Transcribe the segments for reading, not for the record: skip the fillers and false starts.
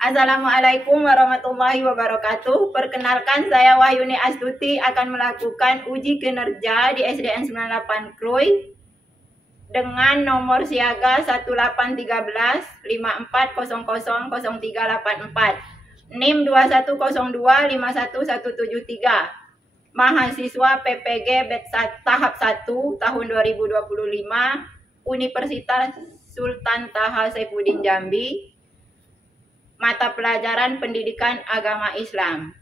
Assalamualaikum warahmatullahi wabarakatuh. Perkenalkan, saya Wahyuni Astuti akan melakukan uji kinerja di SDN 98 Kluy dengan nomor siaga 1813 54000384, NIM 2102 51173, mahasiswa PPG tahap 1 tahun 2025, Universitas Sultan Taha Saifuddin Jambi, mata pelajaran Pendidikan Agama Islam.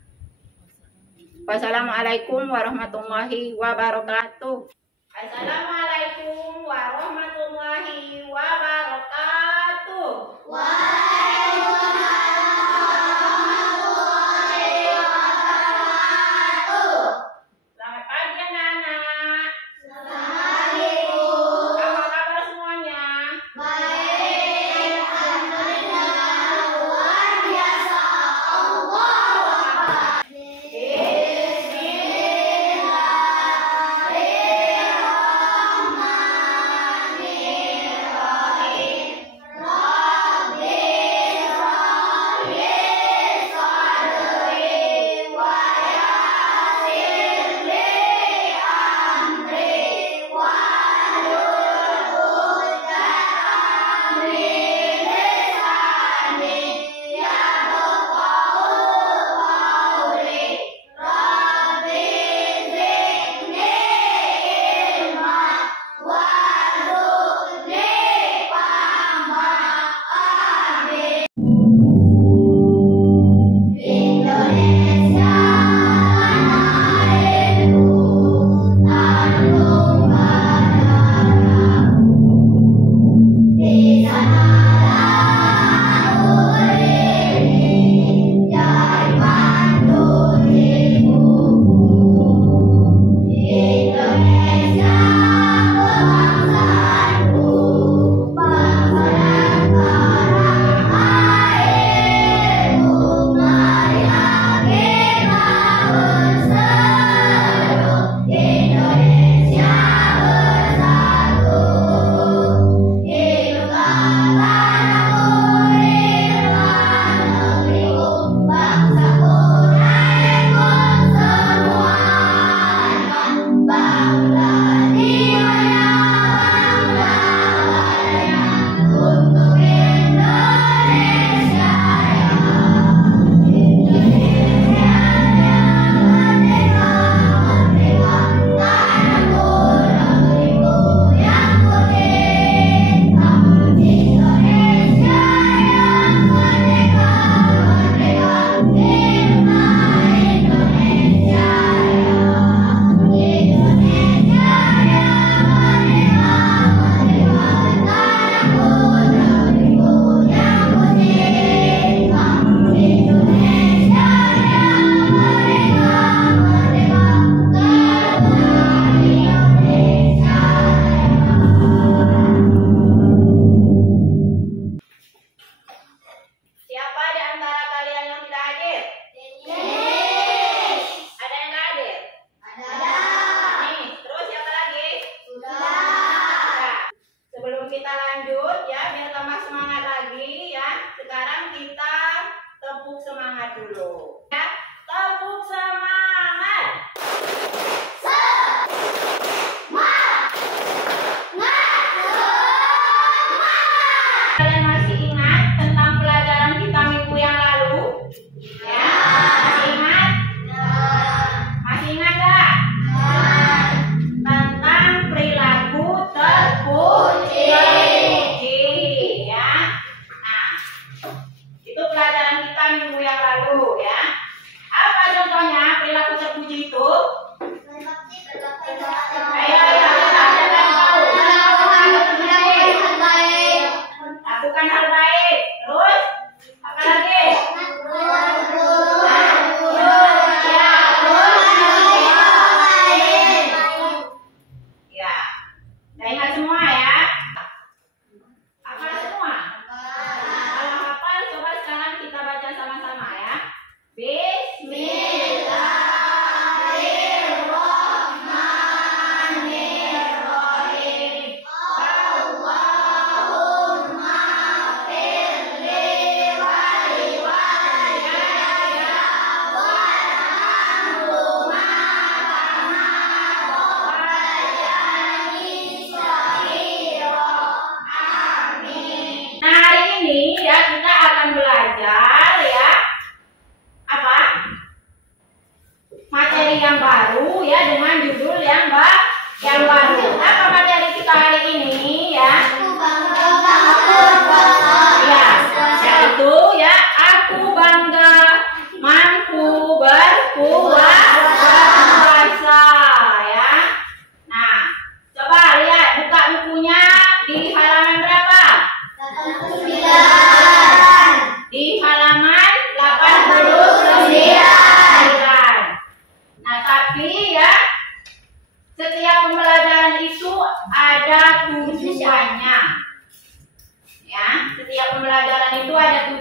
Wassalamualaikum warahmatullahi wabarakatuh. Assalamualaikum warahmatullahi wabarakatuh. Selamat pagi anak-anak. Apa kabar semuanya? Siapa di antara kalian yang tidak hadir? Ada yang nggak hadir? Nih, terus siapa lagi? Sudah. Sebelum kita lanjut ya, biar tambah semangat lagi ya. Sekarang kita tepuk semangat dulu. Ya, tepuk semangat. Kalian masih ingat tentang pelajaran kita minggu yang lalu? Ya, masih ingat? Masih ingat nggak? Tentang perilaku terpuji, ya. Nah, itu pelajaran kita minggu yang lalu ya. Apa contohnya perilaku terpuji itu? Ayo, siapa yang tahu? Lakukan hal baik. Terus apa lagi? Ya, udah ingat semua ya? Hafal semua? Kalau hafal, coba sekarang kita baca sama-sama ya.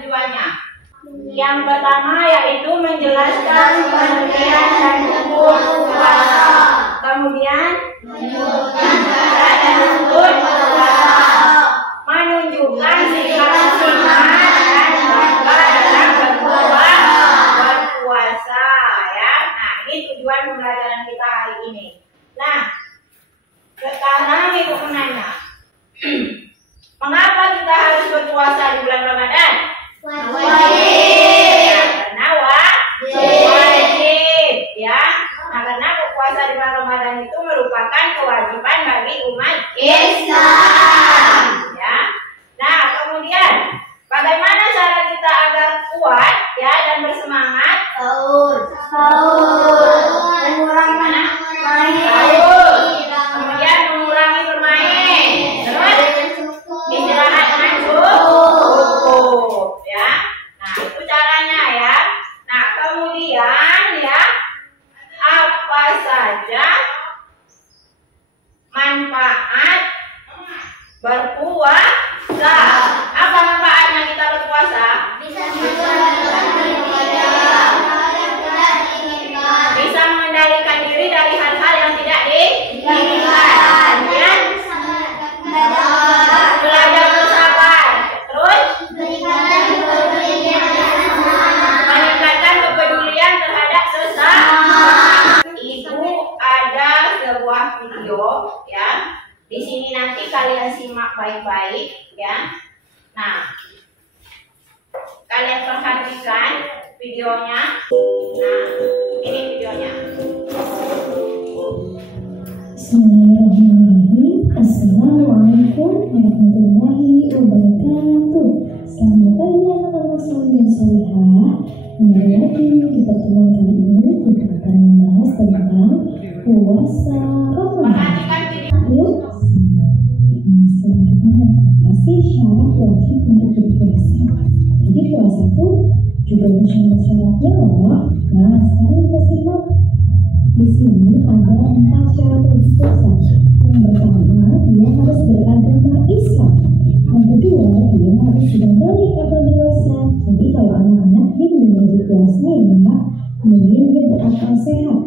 tujuannya. Yang pertama yaitu menjelaskan pengertian dan hukum puasa. Kemudian menunjukkan cara dan hukum puasa. Menunjukkan sikap semangat dan bangga dalam berpuasa ya. Nah, ini tujuan pembelajaran kita hari ini. Nah, sekarang ibu menanya, mengapa kita harus berpuasa di bulan Ramadan? Ya, karena wajib ya. Nah, karena berpuasa di bulan Ramadan itu merupakan kewajiban bagi umat Islam ya. Nah, kemudian bagaimana cara kita agar kuat ya dan bersemangat? Mengurangi kemudian mengurangi bermain, terus istirahat dengan cukup ya. Nah, itu caranya ya. Nah, kemudian ya, apa saja manfaat berpuasa? Apa manfaatnya kita berpuasa? Bisa mengendalikan diri dari hal-hal yang tidak diinginkan. Kemudian belajar bersabar. Terus meningkatkan kepedulian terhadap sesama. Ibu ada sebuah video ya. Di sini nanti kalian simak baik-baik ya. Nah, kalian perhatikan videonya. Nah, ini videonya. Bismillahirrahmanirrahim. Assalamualaikum warahmatullahi wabarakatuh. Selamat pagi anak-anak soleh dan solehah. Kembali lagi di pertemuan kali ini kita akan membahas tentang puasa Ramadan. Yuk, selanjutnya apa sih syarat wajib untuk berpuasa? Jadi puasa itu juga ada syarat-syaratnya loh. Nah, sekarang kita simak. Di sini ada 4 syarat wajib puasa. Yang pertama, dia harus beragama Islam. Yang kedua, dia harus sudah balik atau dewasa. Jadi kalau anak-anak dia belum wajib puasa ya, kemudian dia berakal sehat.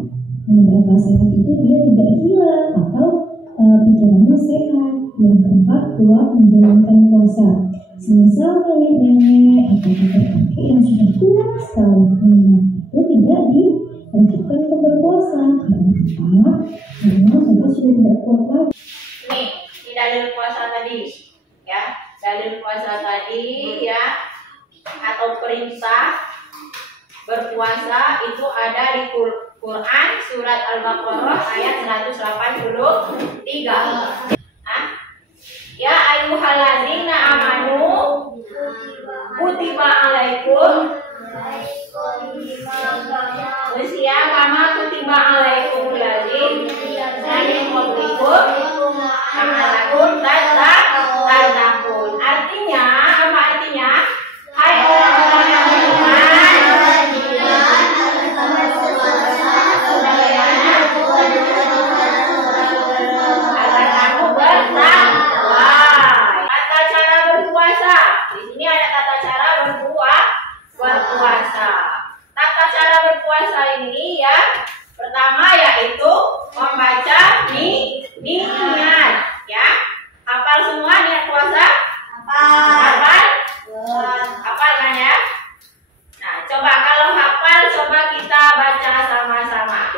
Nah, berakal sehat itu dia tidak gila atau pikirannya sehat. Yang keempat, kuat menjalankan puasa. Semisal nenek-nenek atau kakek-kakek yang sudah tua sekali, itu tidak diwajibkan untuk berpuasa. Karena apa? Karena mereka sudah tidak kuat lagi. Nih, di dalil puasa tadi ya. Dalil puasa tadi ya, atau perintah berpuasa itu ada di Quran surat Al-Baqarah ayat 183. Ya ayyuhalladzina amanu kutiba alaikum usia kama kutiba alaikumul ladzina min qablikum la'allakum tattaqun. Artinya apa artinya? Hai orang-orang yang beriman, agar kamu bertakwa. Tata cara berpuasa. Di sini ada tata cara berpuasa. Tata cara berpuasa ini ya, pertama yaitu membaca niat ya. Hafal semua niat puasa? Hafal kan ya? Nah, coba kalau hafal, coba kita baca sama-sama.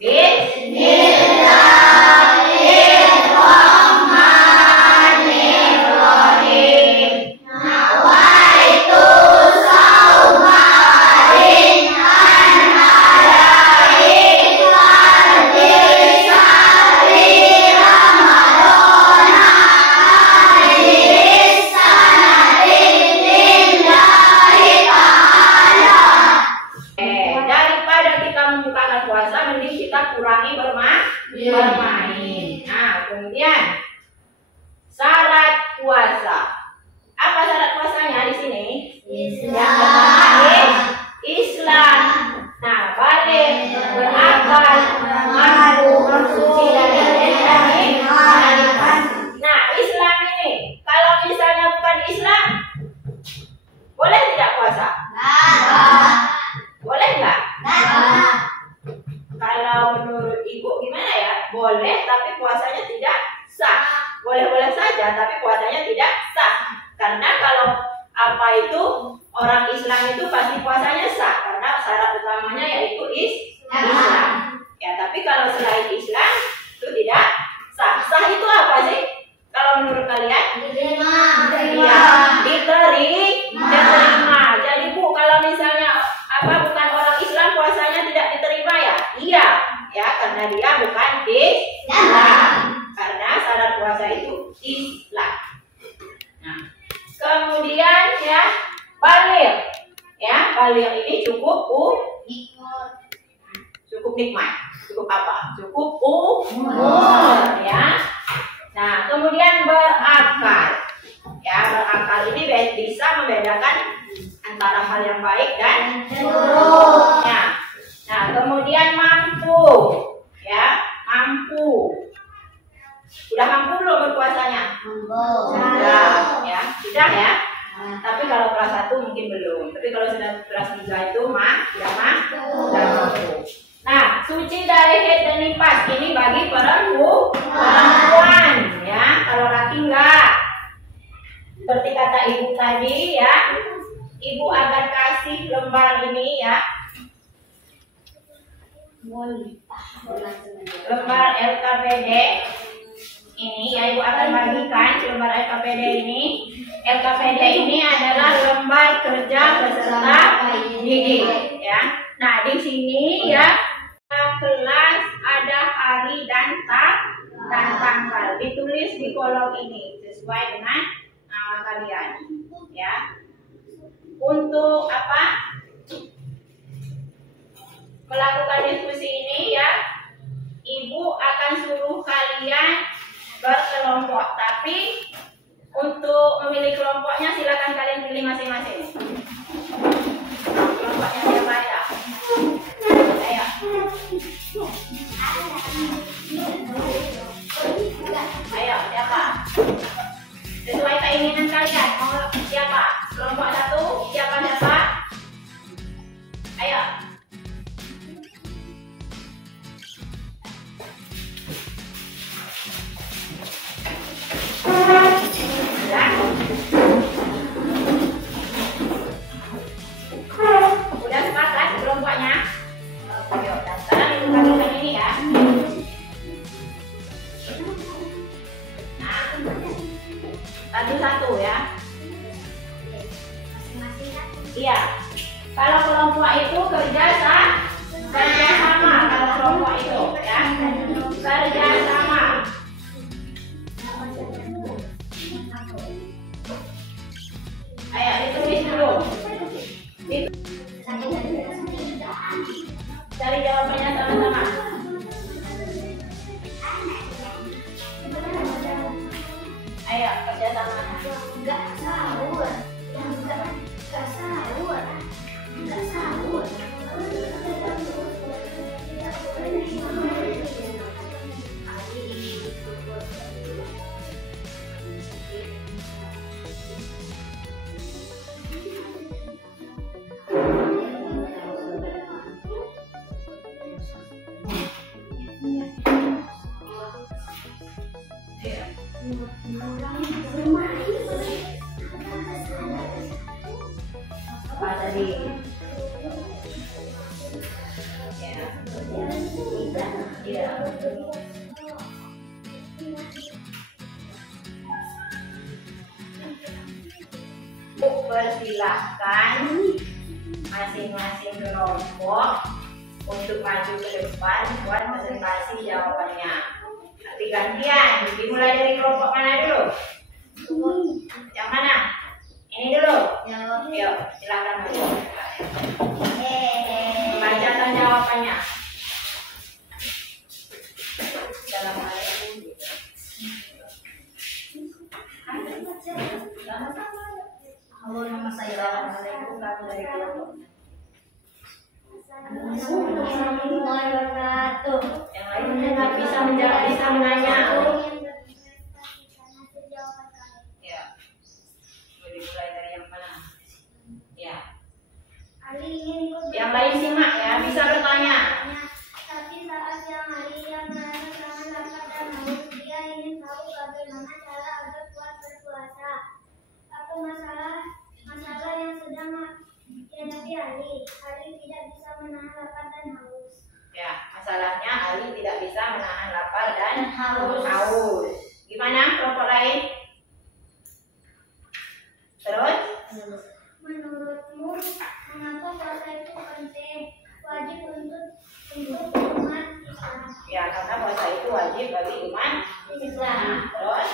Bismillahirrahmanirrahim. Nawaitu sauma rin anhari fardi sahri ramadana akhir sanatin lillahi ta'ala. Daripada kita membukakan puasa, mending kita kurangi bermain. Nah, kemudian syarat puasa. Apa syarat puasanya di sini? Yang pertama Islam. Nah, balik, berakal, mampu bersuci dari Nah, Islam ini kalau misalnya bukan Islam, orang Islam itu pasti puasanya sah karena syarat utamanya yaitu Islam. Ya, tapi kalau selain Islam itu tidak sah. Sah itu apa sih? Kalau menurut kalian? Diterima. Ya, diterima. Jadi Bu, kalau misalnya bukan orang Islam puasanya tidak diterima ya? Iya, ya karena dia bukan Islam. Karena syarat puasa itu Islam. Nah, kemudian ya baligh. Ya, baligh ini cukup nikmat. Cukup apa? Cukup umur ya. Nah, kemudian berakal. Ya, berakal ini bisa membedakan antara hal yang baik dan buruknya. Nah, kemudian mampu. Ya, mampu. Sudah mampu belum berpuasanya? Sudah, ya. Sudah ya. Tapi kalau kelas 1 mungkin belum. Tapi kalau sudah kelas 3 itu sudah mampu. Nah, suci dari haid dan nifas ini bagi perempuan ya. Kalau laki enggak. Seperti kata ibu tadi ya. Ibu akan kasih lembar ini ya. Lembar LKPD ini ya, ibu akan bagikan lembar LKPD ini. LKPD ini adalah lembar kerja peserta didik ya. Nah, di sini ya kelas ada hari dan tanggal ditulis di kolom ini sesuai dengan nama kalian ya. Untuk melakukan diskusi ini ya, ibu akan suruh kalian berkelompok, tapi untuk memilih kelompoknya silakan kalian pilih masing-masing. Kelompoknya siapa ya? Ayo. Ayo, siapa? Sesuai keinginan kalian. Mau siapa? Kelompok 1, siapa? Ayo. Udah sepakat kelompoknya? Ayo, sekarang ibu bagikan ini ya. Nah, satu-satu ya. Iya. Kalau kelompok itu kerja sama. Kalau kelompok itu ya kerja sama. Ayo ditulis dulu. Cari jawabannya sama-sama. Ayo kerja sama. Enggak sahur. Apa tadi? Ya. Persilahkan masing-masing kelompok untuk maju ke depan buat presentasi jawabannya. Nanti gantian. Dimulai dari kelompok mana dulu? Yang mana? Ini dulu. Yuk, silakan maju. Bacakan jawabannya. Halo, nama saya. Assalamualaikum warahmatullahi wabarakatuh. Yang lainnya nggak bisa menjawab, bisa menanya. Ya. Dimulai dari yang mana? Ya. Yang lain simak ya, bisa bertanya. Tapi saat siang hari yang merasa sangat lapar dan haus, dia ingin tahu bagaimana cara agar kuat berpuasa. Apa masalah yang sedang menahan lapar dan haus. Ya, masalahnya Ali tidak bisa menahan lapar dan haus. Gimana kelompok lain? Terus? Menurutmu, mengapa puasa itu penting, wajib untuk umat Islam? Ya, karena puasa itu wajib bagi umat Islam. Terus?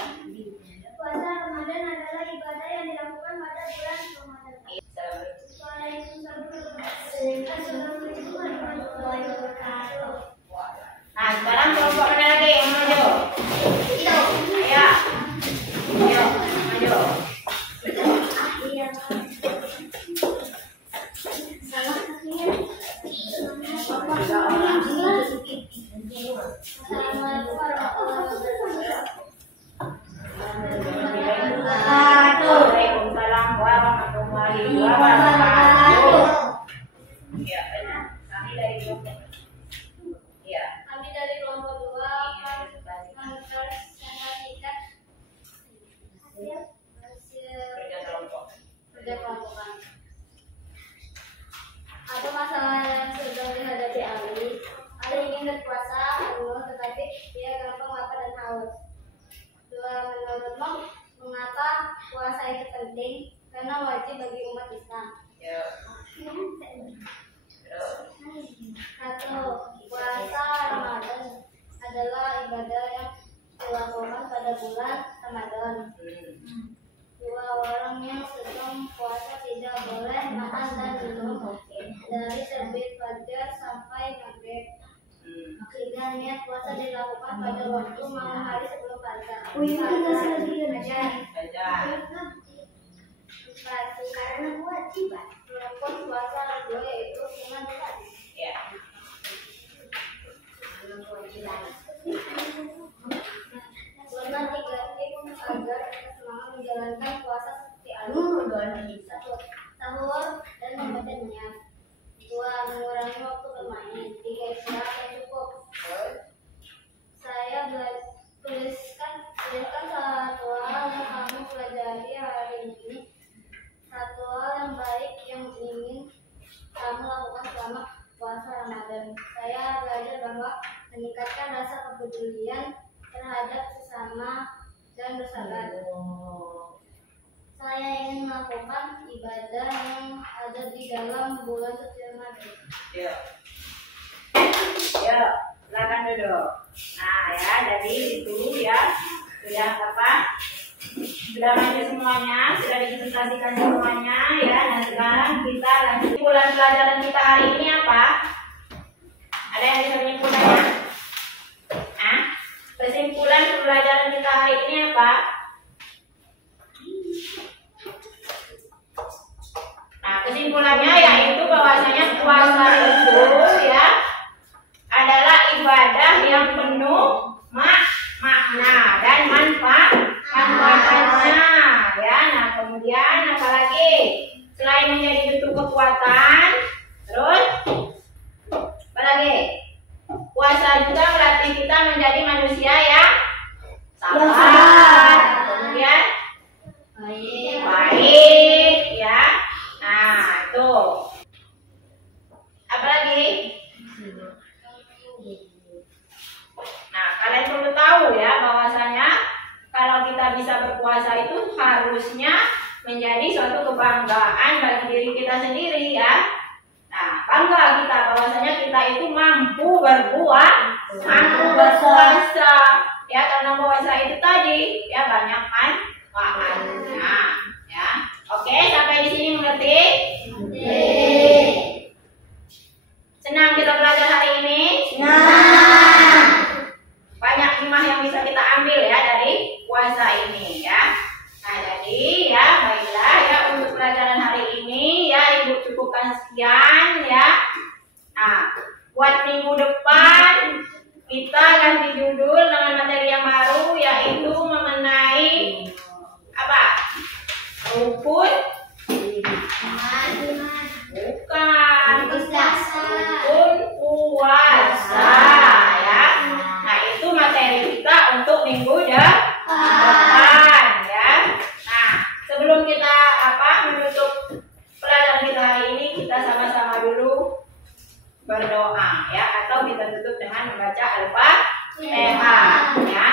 Puasa Ramadan adalah ibadah yang dilakukan pada bulan Ramadan. Assalamualaikum warahmatullahi wabarakatuh. Nah, sekarang kelompok mana lagi yang maju? Ayo. Ayo, maju. Assalamualaikum Waalaikumsalam warahmatullahi wabarakatuh. Ya, benar. Kami dari kelompok. Ya. Kami dari kelompok 2 mempresentasikan Kerja kelompok. kerja kelompokan. Apa masalah yang sedang dihadapi Ali? Ali ingin berpuasa, tetapi dia gampang lapar dan haus. 2. Menurutmu, mengapa puasa itu penting? Karena wajib bagi umat Islam. Ya. Terus. 1. Puasa Ramadan adalah ibadah yang dilakukan pada bulan Ramadan. 2. Orang yang sedang puasa tidak boleh makan dan minum dari terbit fajar sampai maghrib. 3. Niat puasa dilakukan pada waktu malam hari sebelum fajar. Karena kewajiban. Walaupun puasa dua yaitu sunat tadi. Ya. Sunat 3 tips agar semangat menjalankan puasa seperti Ali. 1. Sahur dan membaca niat. 2. Mengurangi waktu bermain. 3. Istirahat yang cukup. Saya tuliskan satu hal yang kamu pelajari hari ini. Satu hal yang baik yang ingin kamu lakukan selama puasa Ramadan. Saya belajar bahwa meningkatkan rasa kepedulian terhadap sesama dan bersabar. Saya ingin melakukan ibadah yang ada di dalam bulan suci Ramadan. Ya. Ya, silakan duduk. Nah, ya, jadi itu ya sudah apa? Sudah maju semuanya, sudah dipresentasikan semuanya ya. Nah, sekarang kita lanjut. Kesimpulan pelajaran kita hari ini apa? Ada yang bisa menyimpulkannya? Nah, kesimpulan pelajaran kita hari ini apa? Nah, kesimpulannya yaitu bahwasanya puasa itu ya adalah ibadah yang penuh makna dan manfaatnya ya. Nah, kemudian apalagi selain menjadi bentuk kekuatan, terus apalagi puasa juga melatih kita menjadi manusia yang sabar, kemudian baik ya. Nah, itu apalagi? Nah, kalian perlu tahu ya bahwasanya kalau kita bisa berpuasa itu harusnya menjadi suatu kebanggaan bagi diri kita sendiri ya. Nah, bangga kita bahwasanya kita itu mampu berpuasa ya, karena puasa itu tadi ya banyak manfaatnya ya. Oke, sampai di sini mengerti? Senang kita belajar hari ini? Banyak hikmah yang bisa kita ambil ya dari puasa ini ya. Nah, jadi ya baiklah ya, untuk pelajaran hari ini ya Ibu cukupkan sekian ya. Nah, buat minggu depan kita ganti judul dengan materi yang baru, yaitu mengenai apa? Rukun bukan rukun puasa ya. Nah, itu materi kita untuk minggu depan ya. Nah, sebelum kita menutup pelajaran kita hari ini, kita sama-sama dulu berdoa ya, atau kita tutup dengan membaca Al-Fatihah ya.